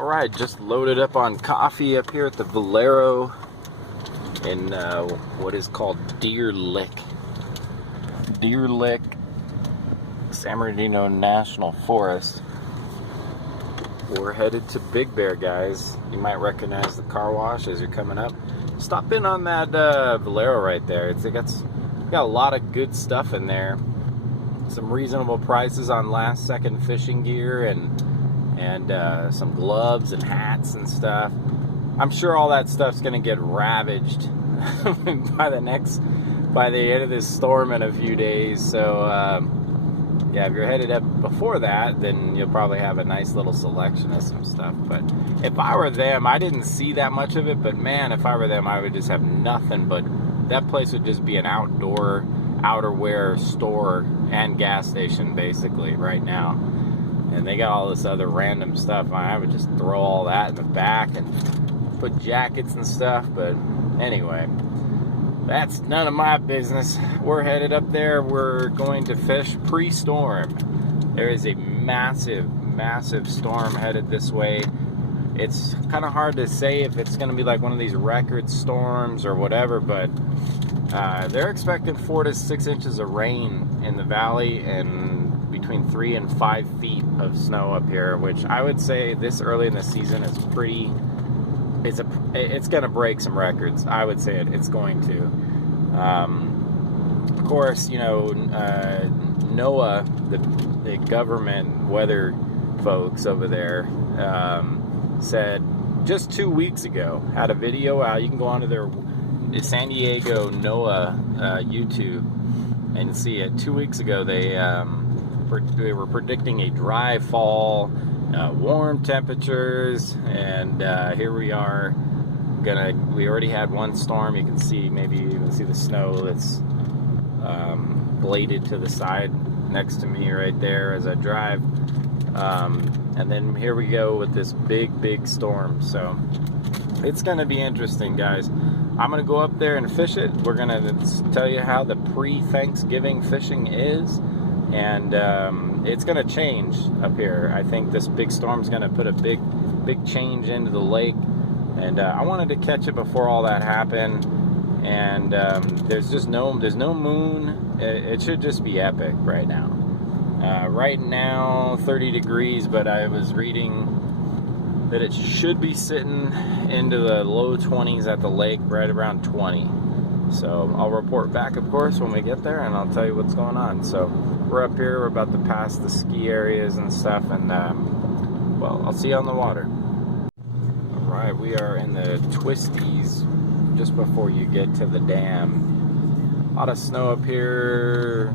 Alright, just loaded up on coffee up here at the Valero in what is called Deer Lick, San Bernardino National Forest. We're headed to Big Bear, guys. You might recognize the car wash as you're coming up. Stop in on that Valero right there. It got a lot of good stuff in there. Some reasonable prices on last second fishing gear and some gloves and hats and stuff. I'm sure all that stuff's gonna get ravaged by the end of this storm in a few days. So yeah, if you're headed up before that, then you'll probably have a nice little selection of some stuff. But if I were them, I didn't see that much of it, but man, if I were them, I would just have nothing but that place would just be an outdoor outerwear store and gas station basically right now. And they got all this other random stuff. I would just throw all that in the back and put jackets and stuff. But anyway, that's none of my business. We're headed up there. We're going to fish pre-storm. There is a massive storm headed this way. It's kind of hard to say if it's going to be like one of these record storms or whatever, but they're expecting 4 to 6 inches of rain in the valley and between 3 and 5 feet of snow up here, which I would say this early in the season is pretty. It's going to break some records. I would say it's going to. Of course, you know, NOAA, the government weather folks over there, said just 2 weeks ago, had a video out. You can go onto their San Diego NOAA YouTube and see it. 2 weeks ago, they were predicting a dry fall, warm temperatures, and here we are. We already had one storm. You can see, maybe you can see the snow that's bladed to the side next to me right there as I drive. And then here we go with this big storm. So it's gonna be interesting, guys. I'm gonna go up there and fish it. We're gonna tell you how the pre-Thanksgiving fishing is, and it's gonna change up here. I think this big storm's gonna put a big change into the lake, and I wanted to catch it before all that happened. And there's no moon. It should just be epic right now. Right now 30 degrees, but I was reading that it should be sitting into the low 20s at the lake, right around 20. So I'll report back, of course, when we get there, and I'll tell you what's going on. So we're up here, we're about to pass the ski areas and stuff, and well, I'll see you on the water. All right, we are in the twisties just before you get to the dam. A lot of snow up here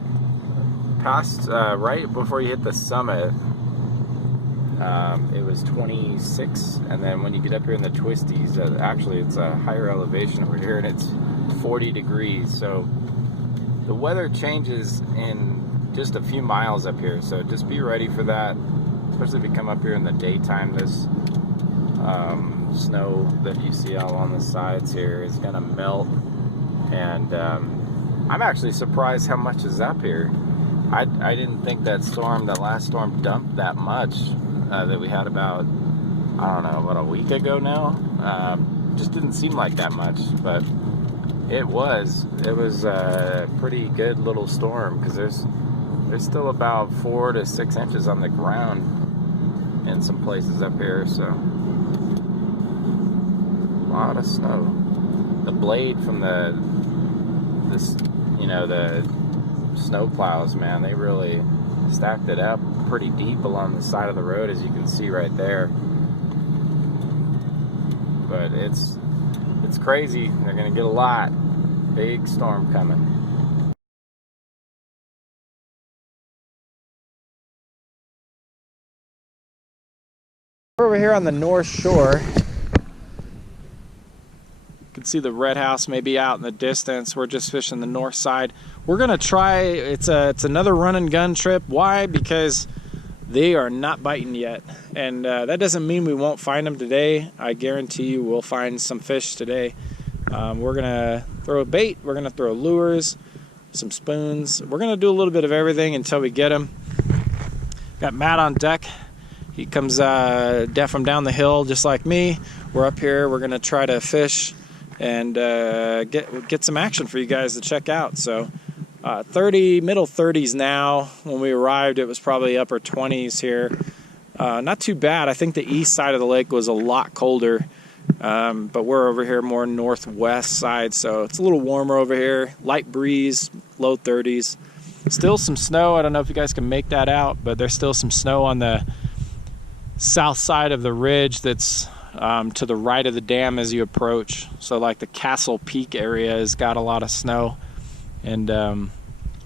past right before you hit the summit. It was 26, and then when you get up here in the twisties, actually it's a higher elevation over here, and it's 40 degrees. So the weather changes in just a few miles up here, so just be ready for that, especially if you come up here in the daytime. This snow that you see all on the sides here is gonna melt, and I'm actually surprised how much is up here. I didn't think that last storm dumped that much that we had about, I don't know, about a week ago now. Just didn't seem like that much, but it was a pretty good little storm, because there's still about 4 to 6 inches on the ground in some places up here. So a lot of snow. The blade from the snow plows, man, they really stacked it up pretty deep along the side of the road, as you can see right there. But it's crazy. They're gonna get a lot. Big storm coming. We're over here on the North Shore. You can see the red house maybe out in the distance. We're just fishing the north side. We're gonna try, it's another run and gun trip. Why? Because they are not biting yet, and that doesn't mean we won't find them today. I guarantee you we'll find some fish today. We're gonna throw a bait, we're gonna throw lures, some spoons. We're gonna do a little bit of everything until we get them. Got Matt on deck. He comes from down the hill just like me. We're up here. We're gonna try to fish and get some action for you guys to check out. So middle 30s now. When we arrived, it was probably upper 20s here. Not too bad. I think the east side of the lake was a lot colder, but we're over here more northwest side, so it's a little warmer over here. Light breeze, low 30s. Still some snow. I don't know if you guys can make that out, but there's still some snow on the south side of the ridge that's to the right of the dam as you approach. So like the Castle Peak area has got a lot of snow, and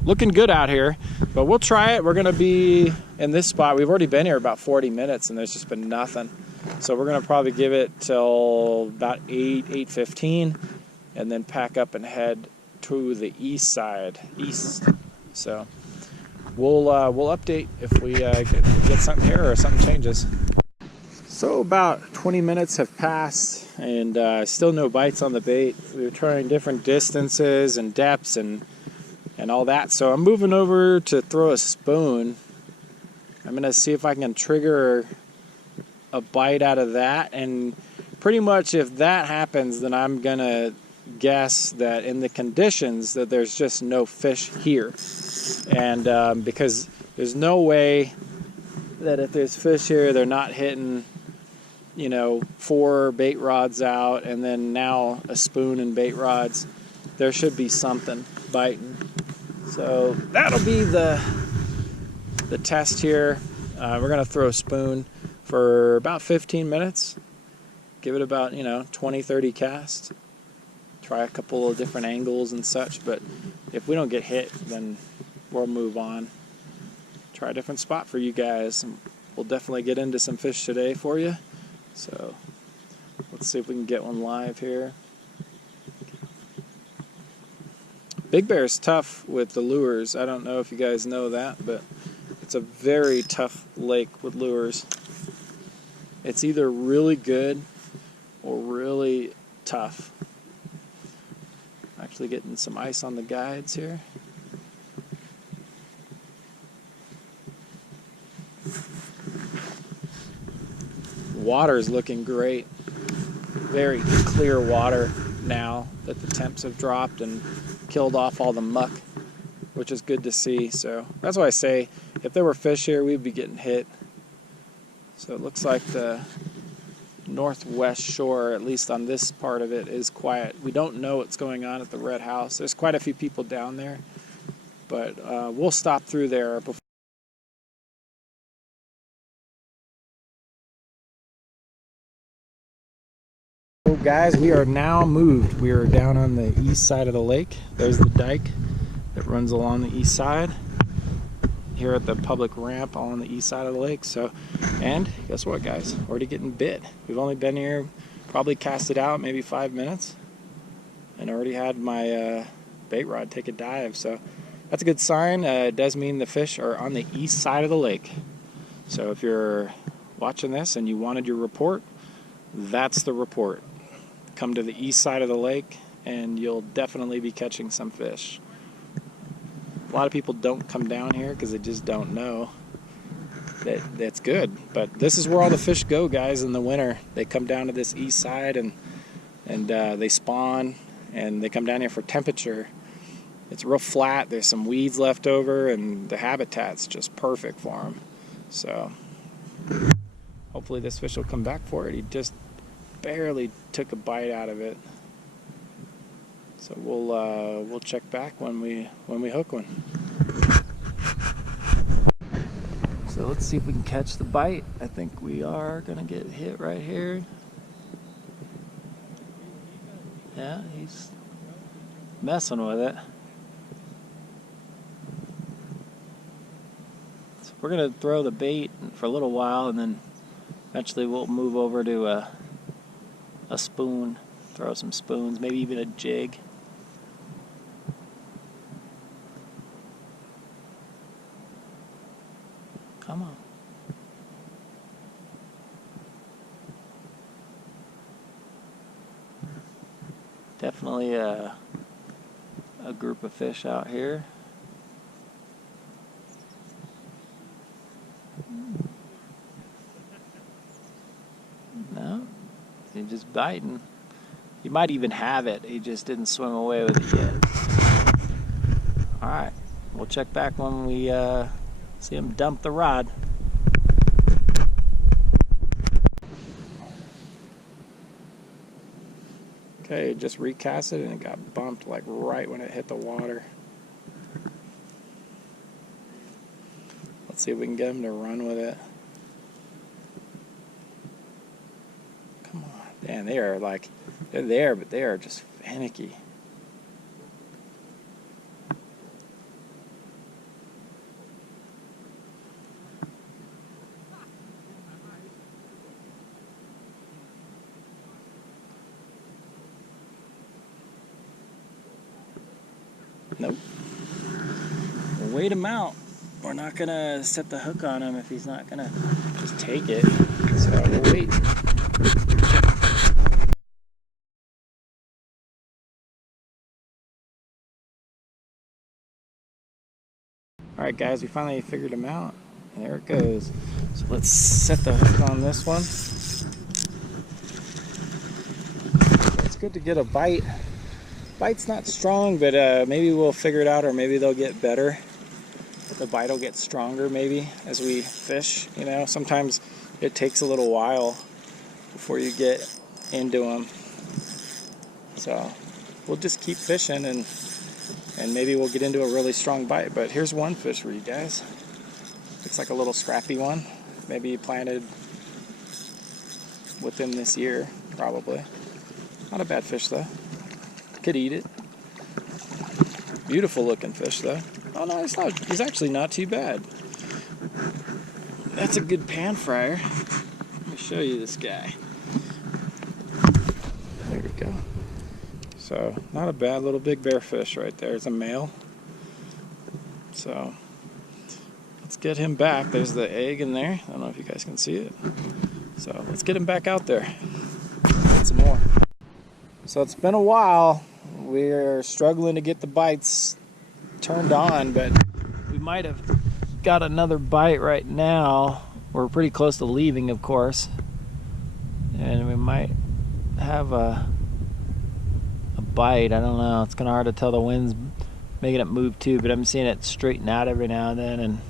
looking good out here. But we'll try it. We're gonna be in this spot. We've already been here about 40 minutes and there's just been nothing. So we're gonna probably give it till about 8:15 and then pack up and head to the east side. So we'll update if we get something here or something changes. So about 20 minutes have passed and still no bites on the bait. We were trying different distances and depths and all that. So I'm moving over to throw a spoon. I'm gonna see if I can trigger a bite out of that, and pretty much if that happens, then I'm gonna guess that in the conditions that there's just no fish here. And because there's no way that if there's fish here, they're not hitting, 4 bait rods out and then now a spoon and bait rods. There should be something biting. So that'll be the test here. We're gonna throw a spoon for about 15 minutes. Give it about 20-30 casts. Try a couple of different angles and such, but if we don't get hit, then we'll move on. Try a different spot for you guys. We'll definitely get into some fish today for you. So let's see if we can get one live here. Big Bear's tough with the lures. I don't know if you guys know that, but it's a very tough lake with lures. It's either really good or really tough. Actually getting some ice on the guides here. Water's looking great. Very clear water now that the temps have dropped and killed off all the muck, which is good to see. So that's why I say if there were fish here, we'd be getting hit. So it looks like the northwest shore, at least on this part of it, is quiet. We don't know what's going on at the Red House. There's quite a few people down there, but we'll stop through there before. So guys, we are now moved. We are down on the east side of the lake. There's the dike that runs along the east side. Here at the public ramp on the east side of the lake. So, and guess what, guys? Already getting bit. We've only been here, probably cast it out maybe 5 minutes, and already had my bait rod take a dive. So that's a good sign. It does mean the fish are on the east side of the lake. So if you're watching this and you wanted your report, that's the report. Come to the east side of the lake and you'll definitely be catching some fish. A lot of people don't come down here because they just don't know that that's good. But this is where all the fish go, guys, in the winter. They come down to this east side and they spawn, and they come down here for temperature. It's real flat. There's some weeds left over, and the habitat's just perfect for them. So hopefully this fish will come back for it. He just barely took a bite out of it. So we'll check back when we hook one. So let's see if we can catch the bite. I think we are gonna get hit right here. Yeah, he's messing with it. So we're gonna throw the bait for a little while, and then eventually we'll move over to a spoon. Throw some spoons, maybe even a jig. Come on. Definitely a group of fish out here. He's just biting. He might even have it. He just didn't swim away with it yet. All right, we'll check back when we see him dump the rod. Okay, just recast it and it got bumped like right when it hit the water. Let's see if we can get him to run with it. Come on. Man, they are like, they're there, but they are just finicky. Nope. We'll wait him out. We're not gonna set the hook on him if he's not gonna just take it. So we'll wait. All right, guys, we finally figured him out. There it goes. So let's set the hook on this one. It's good to get a bite. Bite's not strong, but maybe we'll figure it out, or maybe they'll get better. The bite will get stronger maybe as we fish. You know, sometimes it takes a little while before you get into them. So we'll just keep fishing and maybe we'll get into a really strong bite. But here's one fish for you guys. Looks like a little scrappy one. Maybe planted with him this year, probably. Not a bad fish though. Could eat it. Beautiful looking fish though. Oh no, it's not. He's actually not too bad. That's a good pan fryer. Let me show you this guy. There we go. So not a bad little big bear fish right there. It's a male. So let's get him back. There's the egg in there. I don't know if you guys can see it. So let's get him back out there. Get some more. So it's been a while. We're struggling to get the bites turned on, but we might have got another bite right now. We're pretty close to leaving, of course, and we might have a bite. I don't know. It's kind of hard to tell. The wind's making it move too, but I'm seeing it straighten out every now and then, and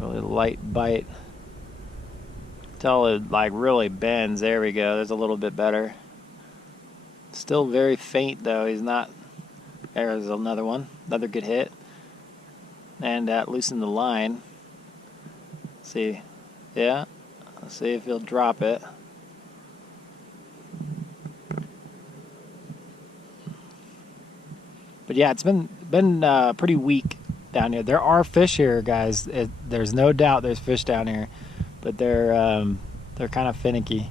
really light bite. Till it like really bends. There we go. There's a little bit better. Still very faint though. He's not. There's another one. Another good hit. And that loosened the line. Let's see. Yeah. Let's see if he'll drop it. But yeah, it's been pretty weak down here. There are fish here, guys. There's no doubt there's fish down here, but they're kind of finicky.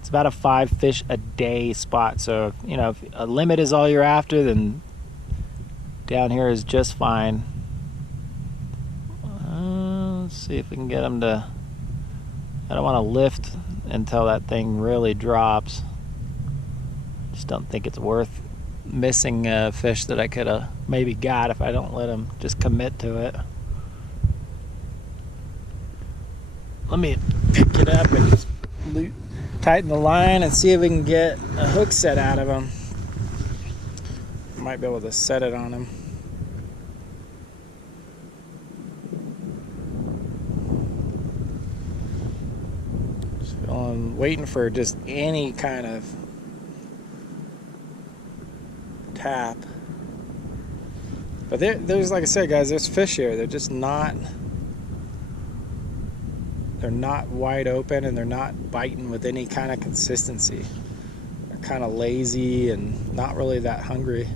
It's about a 5 fish a day spot. So, you know, if a limit is all you're after, then down here is just fine. Let's see if we can get them to... I don't want to lift until that thing really drops. Just don't think it's worth missing a fish that I could have maybe got if I don't let them just commit to it. Let me pick it up and just tighten the line and see if we can get a hook set out of him. Might be able to set it on him. Just waiting for just any kind of tap. But there's, like I said, guys, there's fish here. They're just not... They're not wide open, and they're not biting with any kind of consistency. They're kind of lazy and not really that hungry.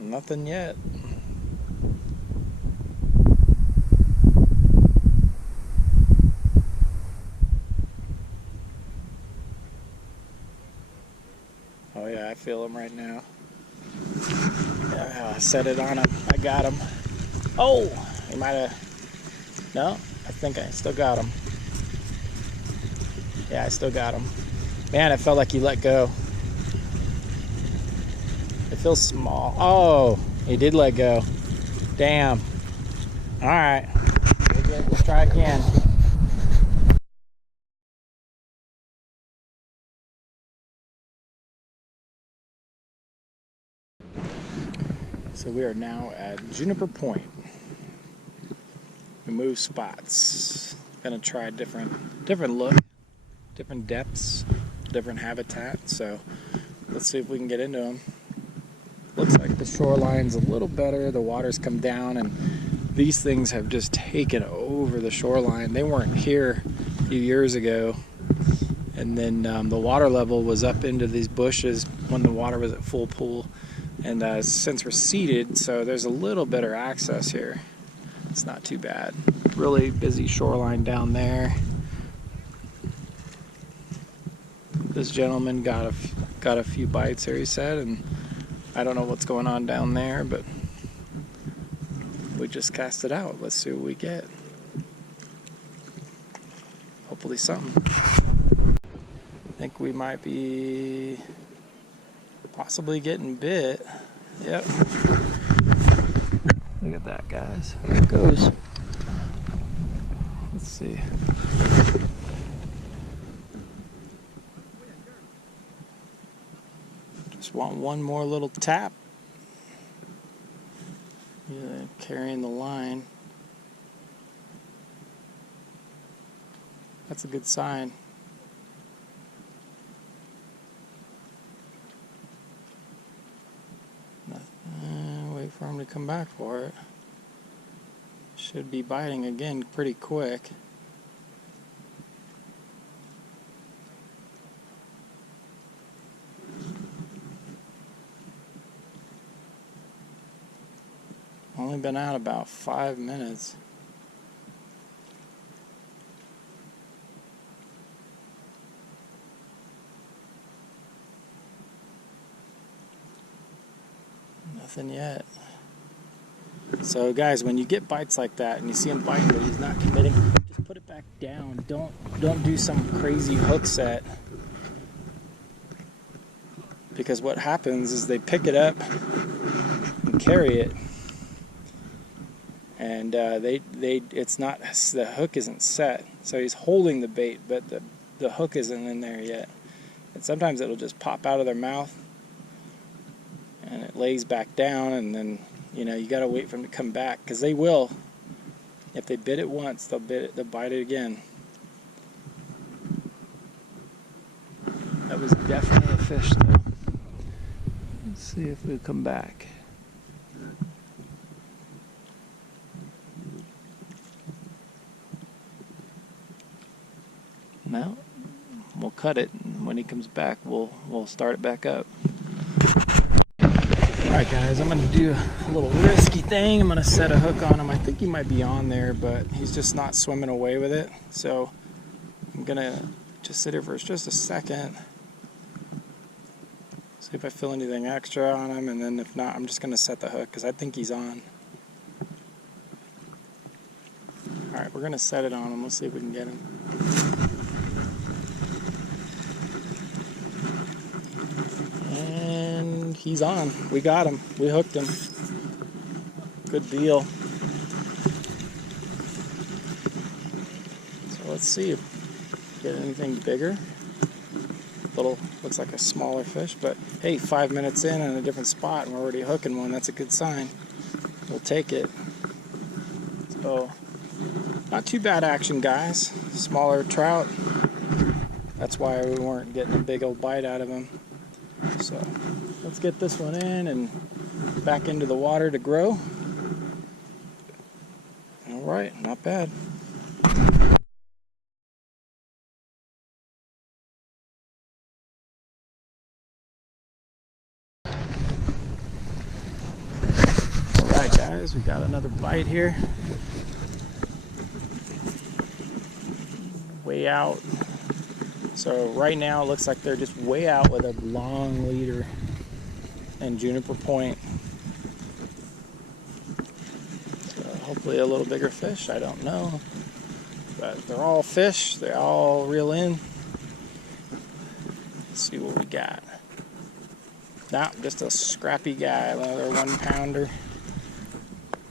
Nothing yet. Oh yeah, I feel him right now. Yeah, I set it on him. I got him. Oh, he might have No, I think I still got him. Yeah, I still got him. Man, it felt like he let go. It feels small. Oh, he did let go. Damn. All right, we'll try again. So we are now at Juniper Point. We move spots. Gonna try different look, different depths, different habitat. So let's see if we can get into them. Looks like the shoreline's a little better. The water's come down, and these things have just taken over the shoreline. They weren't here a few years ago, and then the water level was up into these bushes when the water was at full pool. And since we're seated, so there's a little better access here. It's not too bad. Really busy shoreline down there. This gentleman got a few bites here, he said, and I don't know what's going on down there, but we just cast it out. Let's see what we get. Hopefully something. I think we might be possibly getting bit. Yep. Look at that, guys. There it goes. Let's see. Just want one more little tap. Yeah, carrying the line. That's a good sign. Wait for him to come back for it. Should be biting again pretty quick. Only been out about 5 minutes. Nothing yet. So guys, when you get bites like that and you see him biting but he's not committing, just put it back down. Don't do some crazy hook set, because what happens is they pick it up and carry it, and it's not, the hook isn't set, so he's holding the bait, but the hook isn't in there yet, and sometimes it'll just pop out of their mouth and it lays back down, and then you gotta wait for them to come back, because they will. If they bit it once, they'll bite it again. That was definitely a fish, though. Let's see if we come back. No, we'll cut it, and when he comes back, we'll start it back up. Alright guys, I'm going to do a little risky thing. I'm going to set a hook on him. I think he might be on there, but he's just not swimming away with it. So I'm going to just sit here for just a second. See if I feel anything extra on him, and then if not, I'm just going to set the hook because I think he's on. Alright, we're going to set it on him. Let's see if we can get him. And he's on. We got him. We hooked him. Good deal. So let's see if we get anything bigger. Looks like a smaller fish, but hey, 5 minutes in a different spot and we're already hooking one. That's a good sign. We'll take it. So not too bad action, guys. Smaller trout. That's why we weren't getting a big old bite out of him. So let's get this one in and back into the water to grow. All right, not bad. All right, guys, we got another bite here. Way out. So right now it looks like they're just way out with a long leader in Juniper Point. So hopefully a little bigger fish, I don't know. But they're all fish, they all reel in. Let's see what we got. Nah, just a scrappy guy, another 1 pounder.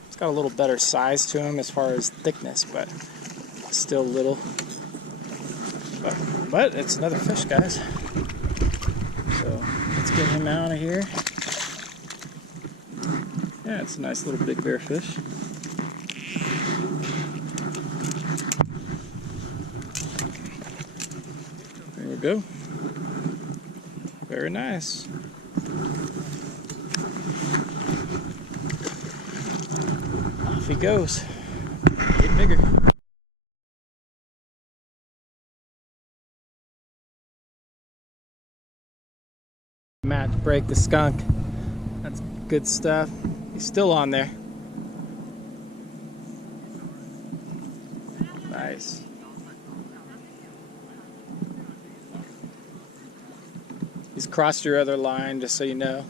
It's got a little better size to him as far as thickness, but still little. But it's another fish, guys. So let's get him out of here. Yeah, it's a nice little big bear fish. There we go. Very nice. Off he goes. Get bigger. Matt to break the skunk. That's good stuff. He's still on there. Nice. He's crossed your other line, just so you know.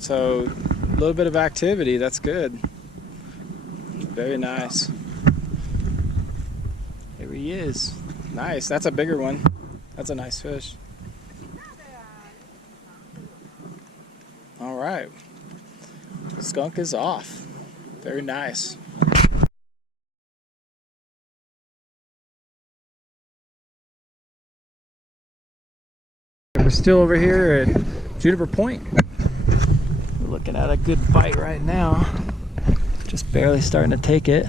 So, a little bit of activity, that's good. Very nice. Here he is. Nice, that's a bigger one. That's a nice fish. All right. Skunk is off. Very nice. We're still over here at Juniper Point. We're looking at a good bite right now. Just barely starting to take it.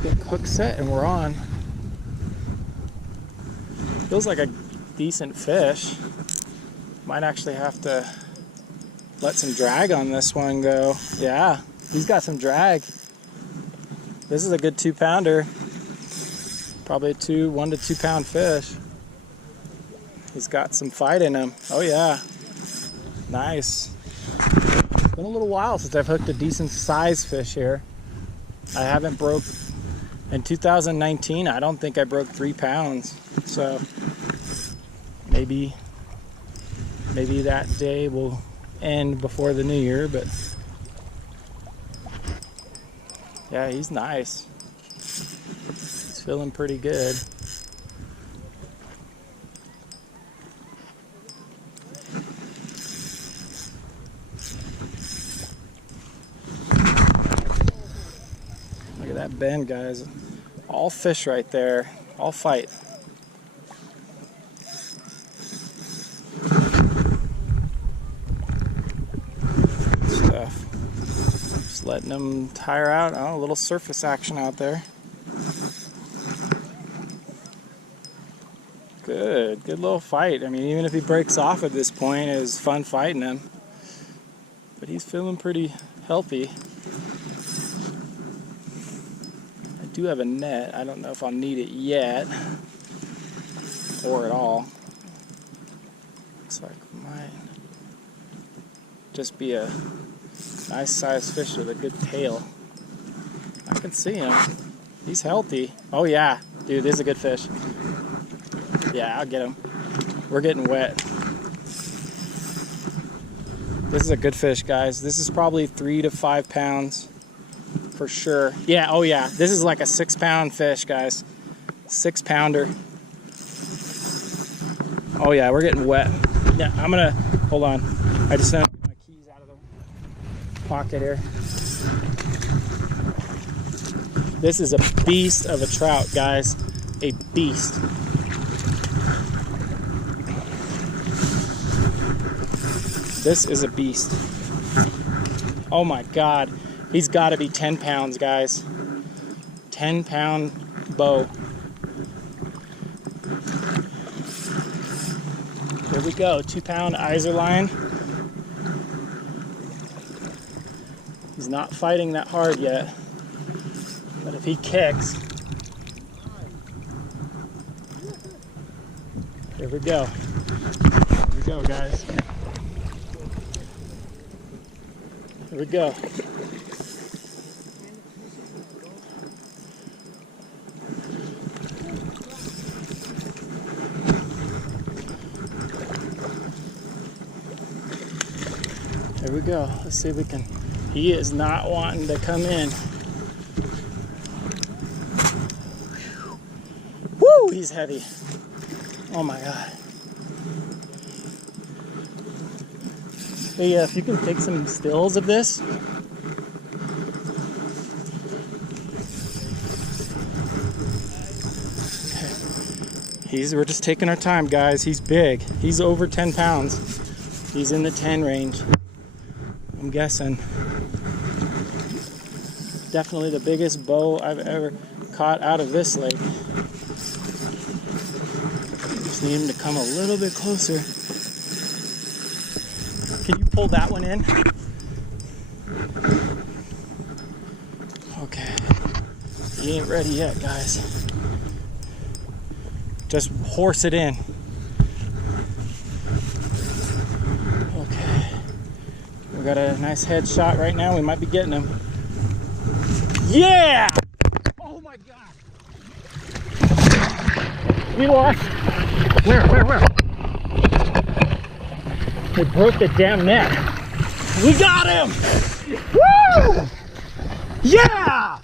Good hook set and we're on. Feels like a decent fish. Might actually have to let some drag on this one go. Yeah, he's got some drag. This is a good 2 pounder. Probably a 1 to 2 pound fish. He's got some fight in him. Oh yeah, nice. It's been a little while since I've hooked a decent size fish here. I haven't broke, in 2019, I don't think I broke 3 pounds. So maybe that day will end before the new year, but yeah, he's nice. He's feeling pretty good. Look at that bend, guys. All fish right there, all fight. Just letting them tire out. Oh, a little surface action out there. Good little fight. I mean, even if he breaks off at this point, it was fun fighting him. But he's feeling pretty healthy. I do have a net. I don't know if I'll need it yet or at all. Looks like it might just be a nice sized fish with a good tail. I can see him. He's healthy. Oh yeah, dude, this is a good fish. Yeah, I'll get him. We're getting wet. This is a good fish, guys. This is probably 3 to 5 pounds for sure. Yeah, oh yeah, this is like a 6 pound fish, guys. 6 pounder. Oh yeah, we're getting wet. Yeah, I'm gonna, hold on. I just know my keys out of the pocket here. This is a beast of a trout, guys. A beast. This is a beast. Oh my God. He's got to be 10 pounds, guys. 10 pound bow. Here we go. 2 pound Iser line. He's not fighting that hard yet. But if he kicks. Here we go. Here we go, guys. Here we go. we go. Let's see if we can. He is not wanting to come in. Woo, he's heavy. Oh my God. Hey, if you can take some stills of this. We're just taking our time, guys. He's big. He's over 10 pounds. He's in the 10 range, I'm guessing. Definitely the biggest bow I've ever caught out of this lake. Just need him to come a little bit closer. Can you pull that one in? Okay. He ain't ready yet, guys. Just horse it in. Okay. We got a nice headshot right now. We might be getting him. Yeah! Oh my God! We lost. Where? They broke the damn net. We got him! Woo! Yeah!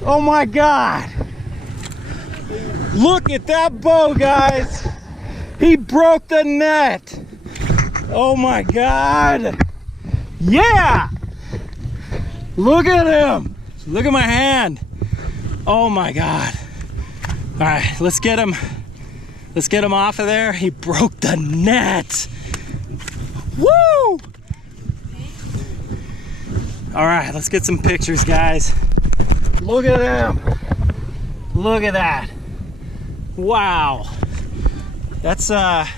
Oh my God! Look at that bow, guys! He broke the net! Oh my God! Yeah! Look at him! Look at my hand! Oh my God! All right, let's get him. Let's get him off of there. He broke the net! Woo! All right, let's get some pictures, guys. Look at him! Look at that! Wow, that's a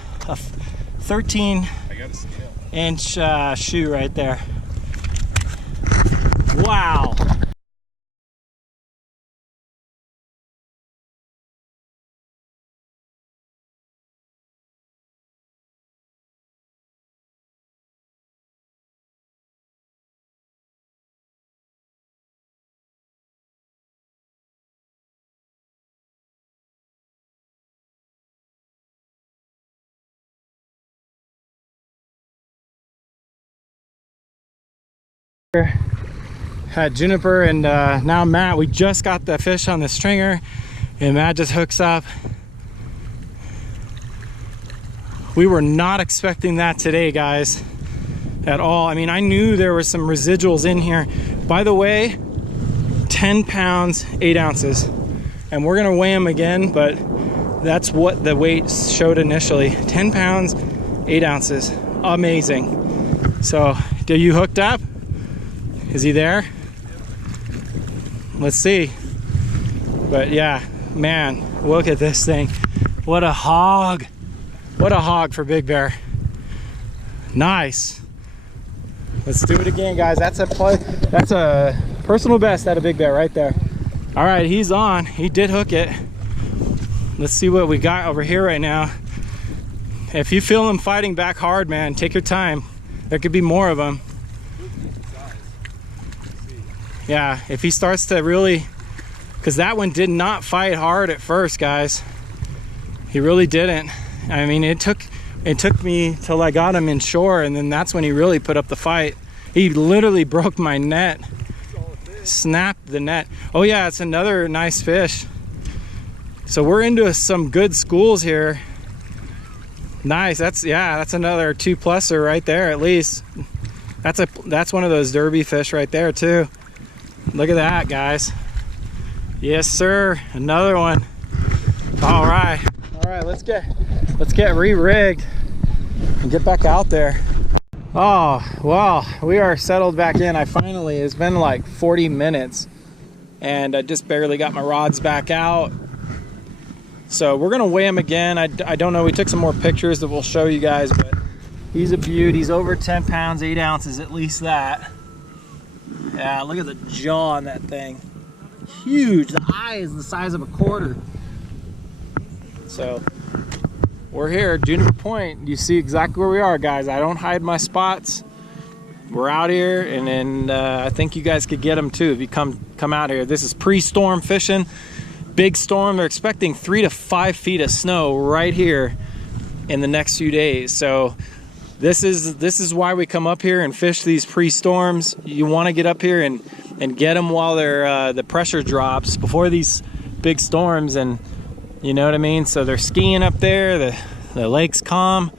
13-inch shoe right there. Wow. Had Juniper and now Matt. We just got the fish on the stringer and Matt just hooks up. We were not expecting that today, guys, at all. I mean, I knew there were some residuals in here. By the way, 10 pounds 8 ounces, and we're gonna weigh him again, but that's what the weight showed initially. 10 pounds 8 ounces. Amazing. So, are you hooked up? Is he there? Let's see. But yeah, man, look at this thing. What a hog. What a hog for Big Bear. Nice. Let's do it again, guys. That's a personal best out of Big Bear right there. All right, he's on. He did hook it. Let's see what we got over here right now. If you feel him fighting back hard, man, take your time. There could be more of them. Yeah, if he starts to really, because that one did not fight hard at first, guys. He really didn't. I mean, it took me till I got him in shore, and then that's when he really put up the fight. He literally broke my net, snapped the net. Oh yeah, it's another nice fish. So we're into some good schools here. Nice. That's another 2-pluser right there at least. That's one of those derby fish right there too. Look at that, guys. Yes, sir. Another one. All right. Let's get re-rigged and get back out there. Oh, well, we are settled back in. It's been like 40 minutes and I just barely got my rods back out. So we're gonna weigh him again. I don't know. We took some more pictures that we'll show you guys, but he's a beaut. He's over 10 pounds 8 ounces, at least that. Yeah, look at the jaw on that thing. Huge. The eye is the size of a quarter. So we're here, Juniper Point. You see exactly where we are, guys. I don't hide my spots. We're out here, and then I think you guys could get them too if you come out here. This is pre-storm fishing. Big storm. They're expecting 3 to 5 feet of snow right here in the next few days. So This is why we come up here and fish these pre-storms. You want to get up here and get them while they're the pressure drops before these big storms, and you know what I mean. So they're skiing up there, the lake's calm,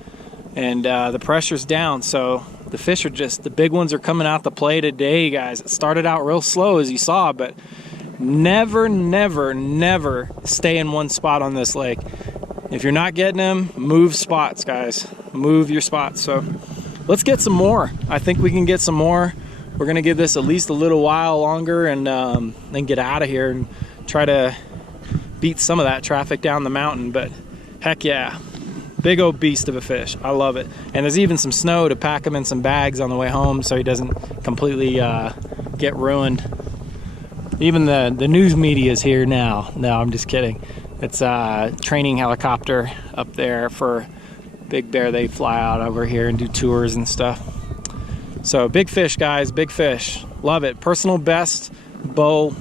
and the pressure's down. So the fish are the big ones are coming out to play today, guys. It started out real slow, as you saw, but never stay in one spot on this lake. If you're not getting them, move spots, guys. Move your spots. So let's get some more. I think we can get some more. We're gonna give this at least a little while longer, and then get out of here and try to beat some of that traffic down the mountain. But heck yeah, big old beast of a fish. I love it. And there's even some snow to pack him in some bags on the way home so he doesn't completely get ruined. Even the news media is here now. No, I'm just kidding. It's a training helicopter up there for Big Bear. They fly out over here and do tours and stuff. So big fish, guys, big fish. Love it. Personal best bow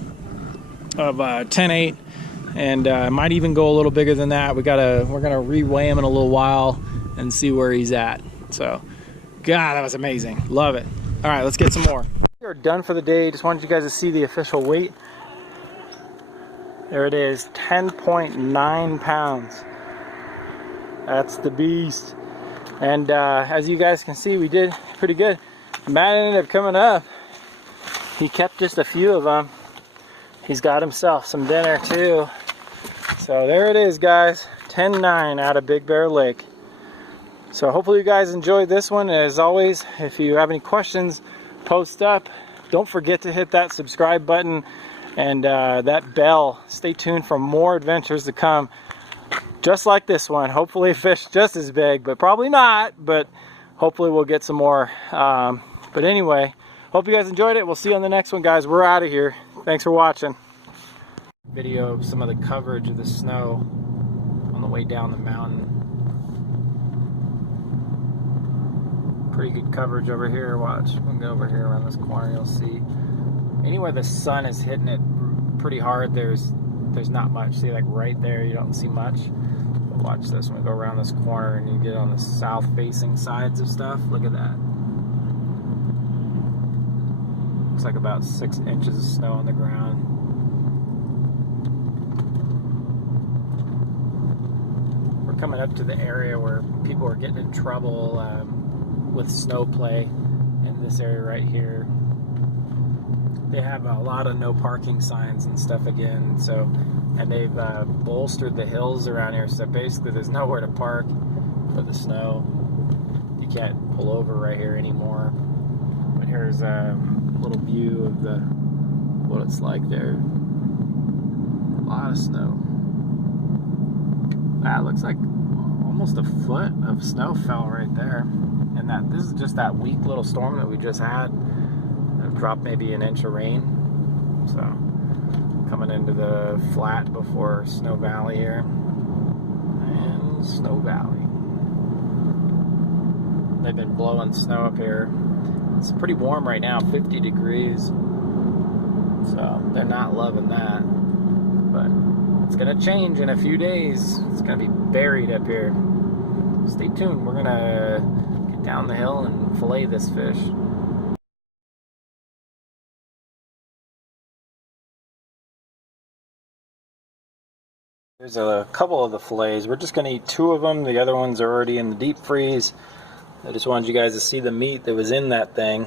of 10-8, and might even go a little bigger than that. We're gonna re-weigh him in a little while and see where he's at. So, God, that was amazing. Love it. All right, let's get some more. We're done for the day. Just wanted you guys to see the official weight. There it is, 10.9 pounds. That's the beast. And as you guys can see, we did pretty good. Matt ended up coming up. He kept just a few of them. He's got himself some dinner too. So there it is, guys. 10.9 out of Big Bear Lake. So hopefully you guys enjoyed this one. And as always, if you have any questions, post up. Don't forget to hit that subscribe button and that bell. Stay tuned for more adventures to come, just like this one. Hopefully fish just as big, but probably not, but hopefully we'll get some more. But anyway, hope you guys enjoyed it. We'll see you on the next one, guys. We're out of here. Thanks for watching. Video of some of the coverage of the snow on the way down the mountain. Pretty good coverage over here. Watch, we'll go over here around this corner. You'll see anywhere the sun is hitting it pretty hard, there's not much. See, like right there, you don't see much. But watch this when we go around this corner and you get on the south facing sides of stuff. Look at that. Looks like about 6 inches of snow on the ground. We're coming up to the area where people are getting in trouble with snow play in this area right here. They have a lot of no parking signs and stuff again, so, and they've bolstered the hills around here, so basically there's nowhere to park for the snow. You can't pull over right here anymore. But here's a little view of what it's like there. A lot of snow. That looks like almost a foot of snow fell right there. And this is just that weak little storm that we just had. It dropped maybe an inch of rain. So coming into the flat before Snow Valley here. And Snow Valley. They've been blowing snow up here. It's pretty warm right now, 50 degrees. So they're not loving that. But it's gonna change in a few days. It's gonna be buried up here. Stay tuned. We're gonna get down the hill and fillet this fish. There's a couple of the fillets. We're just gonna eat 2 of them. The other ones are already in the deep freeze. I just wanted you guys to see the meat that was in that thing.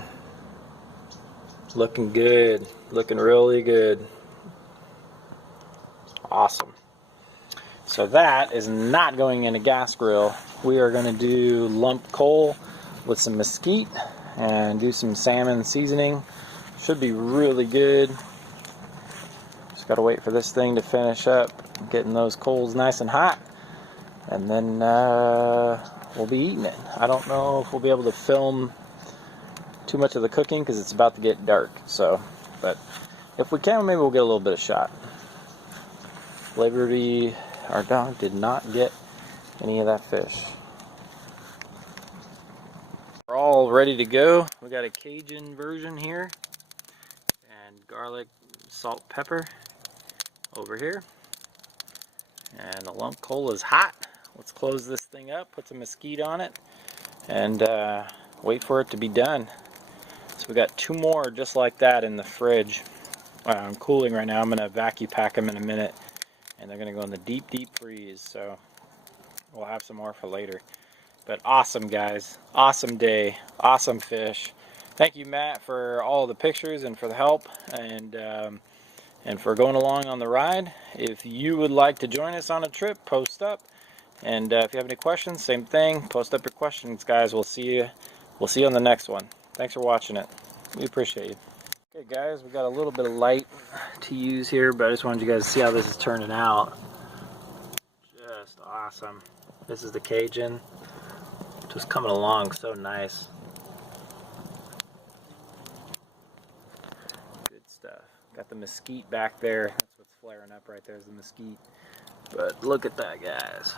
Looking good. Looking really good. Awesome. So that is not going in a gas grill. We are going to do lump coal with some mesquite and do some salmon seasoning. Should be really good. Just got to wait for this thing to finish up, getting those coals nice and hot, and then we'll be eating it. I don't know if we'll be able to film too much of the cooking because it's about to get dark. So, but if we can, maybe we'll get a little bit of shot. Liberty, our dog, did not get any of that fish. We're all ready to go. We got a Cajun version here and garlic, salt, pepper over here, and the lump coal is hot. Let's close this thing up, put some mesquite on it, and wait for it to be done. So we got 2 more just like that in the fridge. I'm cooling right now. I'm gonna vacuum pack them in a minute, and they're gonna go in the deep freeze. So we'll have some more for later. But awesome, guys. Awesome day. Awesome fish. Thank you, Matt, for all the pictures and for the help, and for going along on the ride. If you would like to join us on a trip, post up. And if you have any questions, same thing. Post up your questions, guys. We'll see you. We'll see you on the next one. Thanks for watching it. We appreciate you. Okay, guys, we got a little bit of light to use here, but I just wanted you guys to see how this is turning out. Just awesome. This is the Cajun. Just coming along so nice. Good stuff. Got the mesquite back there. That's what's flaring up right there is the mesquite. But look at that, guys.